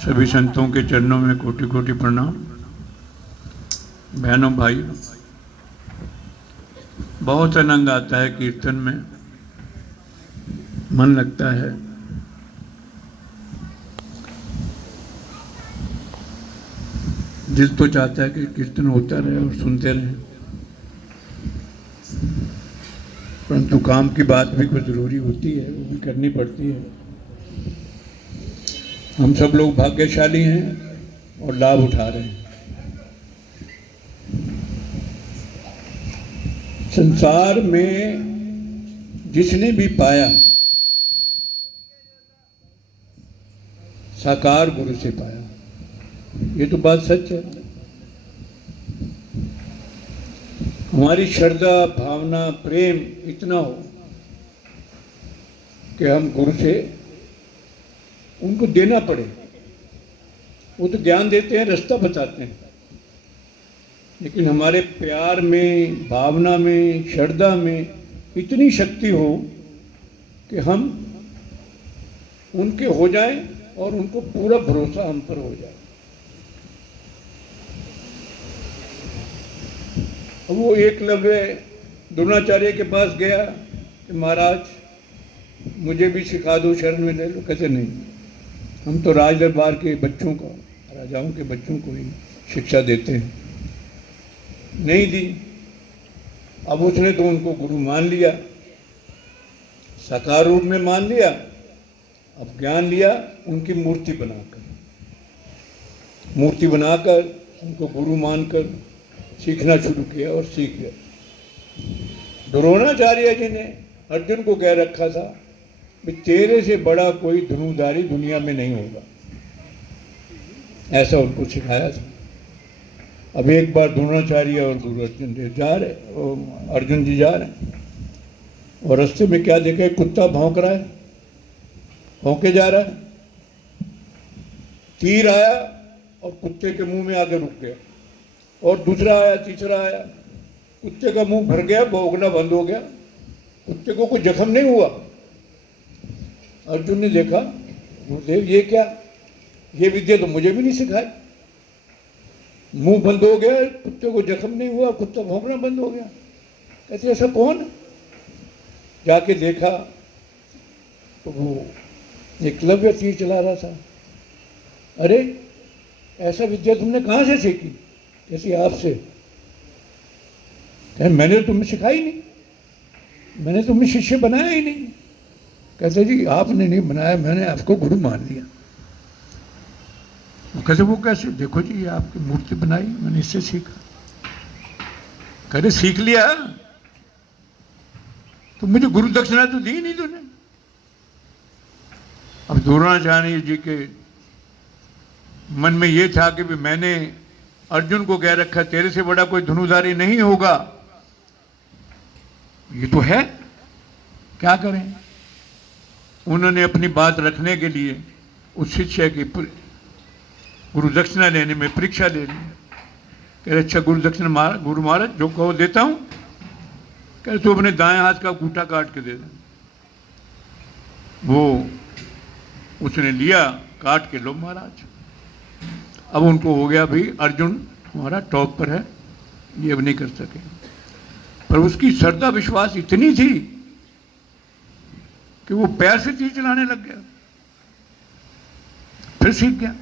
सभी संतों के चरणों में कोटि कोटि प्रणाम। बहनों भाई, बहुत आनंद आता है कीर्तन में, मन लगता है। दिल तो चाहता है कि कीर्तन होता रहे और सुनते रहें, परंतु काम की बात भी कुछ ज़रूरी होती है, वो भी करनी पड़ती है। हम सब लोग भाग्यशाली हैं और लाभ उठा रहे हैं। संसार में जिसने भी पाया, साकार गुरु से पाया, ये तो बात सच है। हमारी श्रद्धा, भावना, प्रेम इतना हो कि हम गुरु से उनको देना पड़े। वो तो ज्ञान देते हैं, रास्ता बताते हैं, लेकिन हमारे प्यार में, भावना में, श्रद्धा में इतनी शक्ति हो कि हम उनके हो जाएं और उनको पूरा भरोसा हम पर हो जाए। अब वो एकलव्य द्रोणाचार्य के पास गया कि महाराज मुझे भी सिखा दो, शरण में ले लो। कहते नहीं, हम तो राज दरबार के बच्चों को, राजाओं के बच्चों को ही शिक्षा देते हैं। नहीं दी। अब उसने तो उनको गुरु मान लिया, साकार रूप में मान लिया। अब ज्ञान लिया उनकी मूर्ति बनाकर उनको गुरु मानकर सीखना शुरू किया और सीख गया। द्रोणाचार्य जी ने अर्जुन को कह रखा था कि तेरे से बड़ा कोई धनुधारी दुनिया में नहीं होगा, ऐसा उनको सिखाया था। अब एक बार द्रोणाचार्य और गुरु अर्जुन जी जा रहे और रास्ते में क्या देखा, कुत्ता भौंक रहा है, भौंके जा रहा है। तीर आया और कुत्ते के मुंह में आगे रुक गया, और दूसरा आया, तीसरा आया, कुत्ते का मुंह भर गया, भौंकना बंद हो गया। कुत्ते को कोई जख्म नहीं हुआ। अर्जुन ने देखा, गुरुदेव ये क्या, ये विद्या तो मुझे भी नहीं सिखाई। मुंह बंद हो गया, कुत्ते को जख्म नहीं हुआ, कुत्ता भौंकना बंद हो गया। कहते ऐसा कौन? जाके देखा तो वो एकलव्य तीर चला रहा था। अरे ऐसा विद्या तुमने कहाँ से सीखी? कैसी आपसे? कहे मैंने तुम्हें सिखाई नहीं, मैंने तुम्हें शिष्य बनाया ही नहीं। कहते जी आपने नहीं बनाया, मैंने आपको गुरु मान लिया। वो कहते वो कैसे? देखो जी ये आपकी मूर्ति बनाई, मैंने इससे सीखा। कहते सीख लिया तो मुझे गुरु दक्षिणा तो दी नहीं तूने। अब द्रोणाचार्य जी के मन में ये था कि मैंने अर्जुन को कह रखा तेरे से बड़ा कोई धनुधारी नहीं होगा, ये तो है, क्या करें। उन्होंने अपनी बात रखने के लिए उस शिष्य की गुरु दक्षिणा लेने में परीक्षा ले ली। कह रहे अच्छा गुरु दक्षिणा गुरु महाराज जो कहो देता हूं। कह रहे तू अपने दाएं हाथ का अंगूठा काट के दे दे। वो उसने लिया, काट के लो महाराज। अब उनको हो गया भाई अर्जुन तुम्हारा टॉप पर है, ये अब नहीं कर सके। पर उसकी श्रद्धा विश्वास इतनी थी कि वो पैर से तीर चलाने लग गया, फिर सीख गया।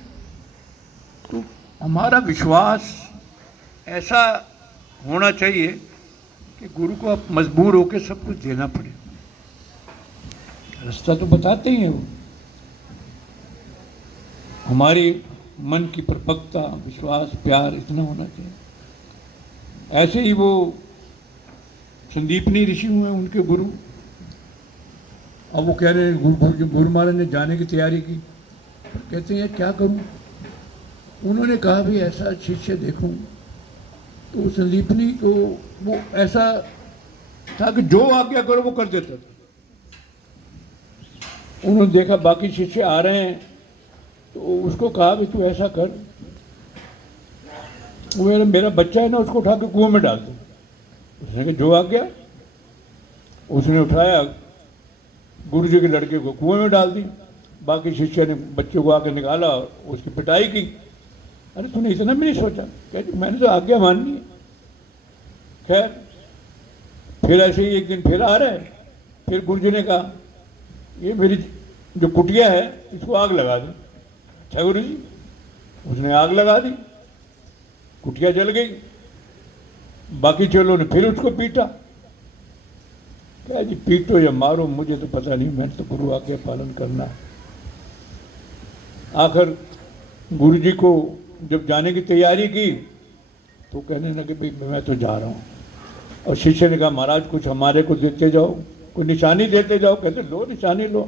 तो हमारा विश्वास ऐसा होना चाहिए कि गुरु को आप मजबूर होकर सब कुछ देना पड़े। रास्ता तो बताते ही हैं वो। हमारी मन की परिपक्वता, विश्वास, प्यार इतना होना चाहिए। ऐसे ही वो संदीपनी ऋषि हुए, उनके गुरु। अब वो कह रहे हैं गुरु महाराज ने जाने की तैयारी की। कहते हैं क्या करूं? उन्होंने कहा भी ऐसा शिष्य देखूं। तो संदीपनी को वो ऐसा था कि जो आज्ञा करो वो कर देता था। उन्होंने देखा बाकी शिष्य आ रहे हैं तो उसको कहा भी तू ऐसा कर, वो मेरा बच्चा है ना उसको उठा के कुएं में डाल दो। उसने कहा जो आज्ञा। उसने उठाया गुरु जी के लड़के को कुएं में डाल दी। बाकी शिष्य ने बच्चों को आकर निकाला, उसकी पिटाई की। अरे तूने इतना भी नहीं सोचा? कहते मैंने तो आज्ञा माननी है। खैर फिर ऐसे ही एक दिन फिर आ रहे, फिर गुरुजी ने कहा ये मेरी जो कुटिया है इसको आग लगा दे। अच्छा गुरुजी, उसने आग लगा दी, कुटिया जल गई। बाकी चेलों ने फिर उसको पीटा। क्या जी पीटो या मारो मुझे तो पता नहीं, मैंने तो गुरु आज्ञा पालन करना है। आखिर गुरुजी को जब जाने की तैयारी की तो कहने लगे भाई मैं तो जा रहा हूँ। और शिष्य ने कहा महाराज कुछ हमारे को देते जाओ, कोई निशानी देते जाओ। कहते लो निशानी लो।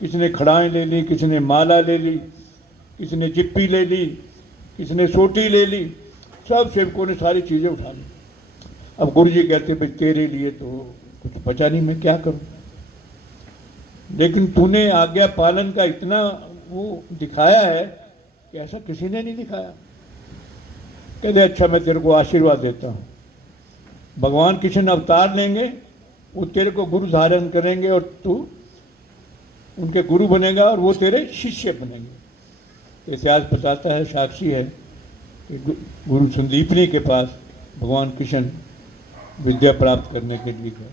किसी ने खड़ाएँ ले ली, किसी ने माला ले ली, किसी ने जिप्पी ले ली, किसी ने सोटी ले ली, सब सेवकों ने सारी चीज़ें उठा ली। अब गुरुजी कहते भाई तेरे लिए तो कुछ बचा नहीं, मैं क्या करूं? लेकिन तूने आज्ञा पालन का इतना वो दिखाया है कि ऐसा किसी ने नहीं दिखाया। कहते अच्छा मैं तेरे को आशीर्वाद देता हूं, भगवान कृष्ण अवतार लेंगे, वो तेरे को गुरु धारण करेंगे और तू उनके गुरु बनेगा और वो तेरे शिष्य बनेंगे। इतिहास बताता है, साक्षी है कि गुरु संदीपनी के पास भगवान कृष्ण विद्या प्राप्त करने के लिए गए।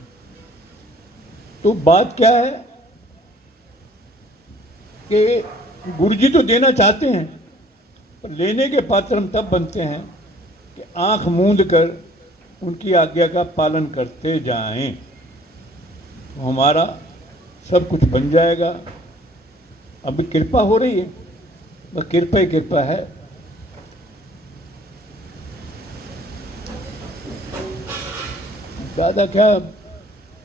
तो बात क्या है कि गुरुजी तो देना चाहते हैं, पर लेने के पात्र हम तब बनते हैं कि आंख मूंद कर उनकी आज्ञा का पालन करते जाएं, तो हमारा सब कुछ बन जाएगा। अभी कृपा हो रही है, बस कृपा ही कृपा है। ज़्यादा क्या,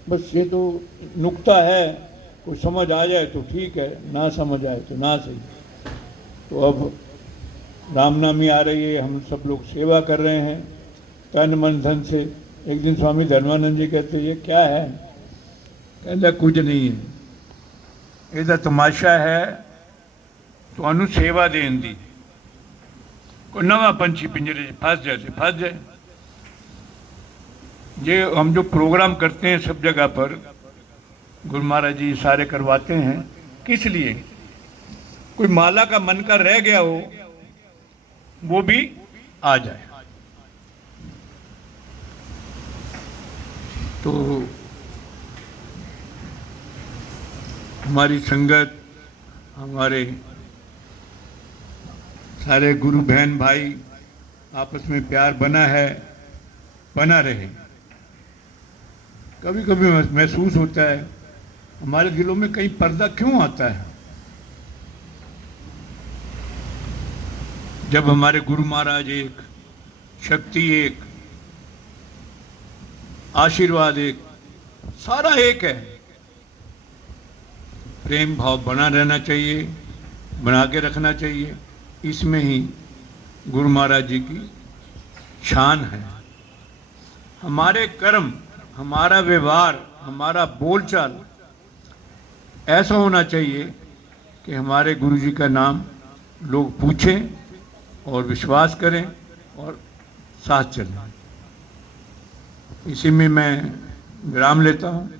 बस ये तो नुक्ता है, कोई समझ आ जाए तो ठीक है, ना समझ आए तो ना सही। तो अब रामनवमी आ रही है, हम सब लोग सेवा कर रहे हैं तन मन धन से। एक दिन स्वामी धर्मानंद जी कहते ये क्या है? कहता कुछ नहीं है, ਇਹਦਾ तमाशा है ਤੁਹਾਨੂੰ सेवा देन दी। कोई नवा पंछी पिंजरे फंस जाए फंस जाए। ये हम जो प्रोग्राम करते हैं सब जगह पर, गुरु महाराज जी सारे करवाते हैं, किस लिए? कोई माला का मन का रह गया हो वो भी आ जाए। तो हमारी संगत, हमारे सारे गुरु बहन भाई आपस में प्यार बना है, बना रहे। कभी कभी महसूस होता है हमारे दिलों में कहीं पर्दा क्यों आता है। जब हमारे गुरु महाराज एक, शक्ति एक, आशीर्वाद एक, सारा एक है। प्रेम भाव बना रहना चाहिए, बना के रखना चाहिए। इसमें ही गुरु महाराज जी की शान है। हमारे कर्म, हमारा व्यवहार, हमारा बोलचाल ऐसा होना चाहिए कि हमारे गुरु जी का नाम लोग पूछें और विश्वास करें और साथ चलें। इसी में मैं विराम लेता हूँ।